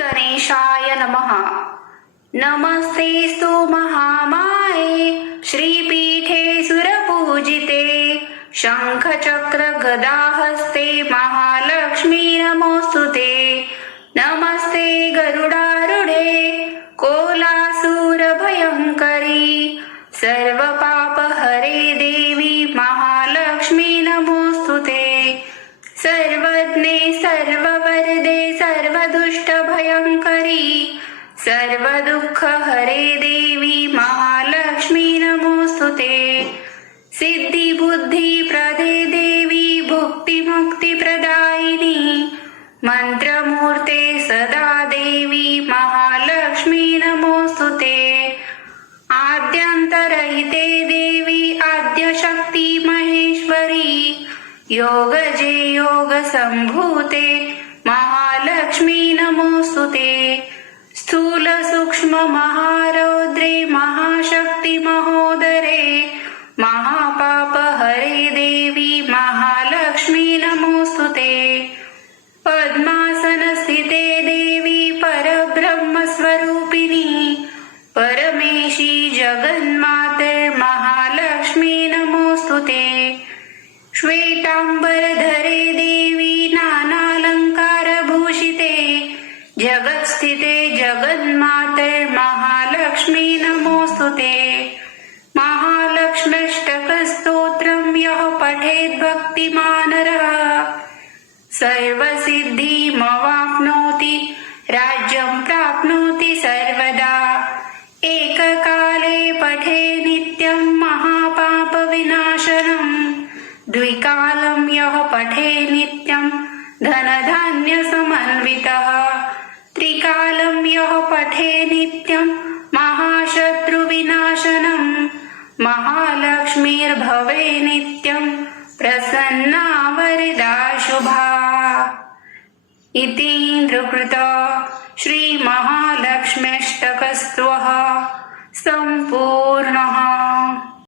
गणेशाय नमः. नमस्तेस्तु महामाये श्रीपीठे सुरपूजिते शंखचक्र गदाहस्ते महालक्ष्मी नमोस्तुते. नमस्ते गरुडारूढे कोलासुरभयंकरी सर्वपापहरे देवी महालक्ष्मी नमोस्तुते. सर्वज्ञे सर्ववरदे सर्वदुष्टभयंकरी सर्वदुःखहरे देवी महालक्ष्मी नमोस्तुते. सिद्धिबुद्धिप्रदे देवी भुक्तिमुक्तिप्रदायिनी मंत्रमूर्ते सदा देवी महालक्ष्मी नमोस्तुते. आद्यंतरहिते देवी आद्यशक्ती महेश्वरी योगजे योग संभूते महालक्ष्मी नमोस्तुते. स्थूल सूक्ष्म महारौद्रे महाशक्ती महोदरे महापाप हरे देवी महालक्ष्मी नमोस्तुते. पद्मासन स्थिते देवी परब्रह्म स्वरूपिणी परमेशी जगन्माते महालक्ष्मी नमोस्तुते. श्वेतांबरधरे देवी नानालंकार भूषिते जगत्स्थिते जगन्माते महालक्ष्मी नमोस्तुते. महालक्ष्म्यष्टकस्तोत्रं यः पठेत् भक्तिमानरः सर्वसिद्धिमवाप्नोति राज्यं प्राप्नोति सर्वदा. एककाले पठे नित्यं महापापविनाशनं द्विकालं यः पठे नित्यं धनधान्यसमन्वितः. त्रिकालं यः पठे नित्यं महाशत्रुविनाशनं महालक्ष्मीर्भवे नित्यं प्रसन्ना वरदा शुभा. इति इंद्रकृत श्री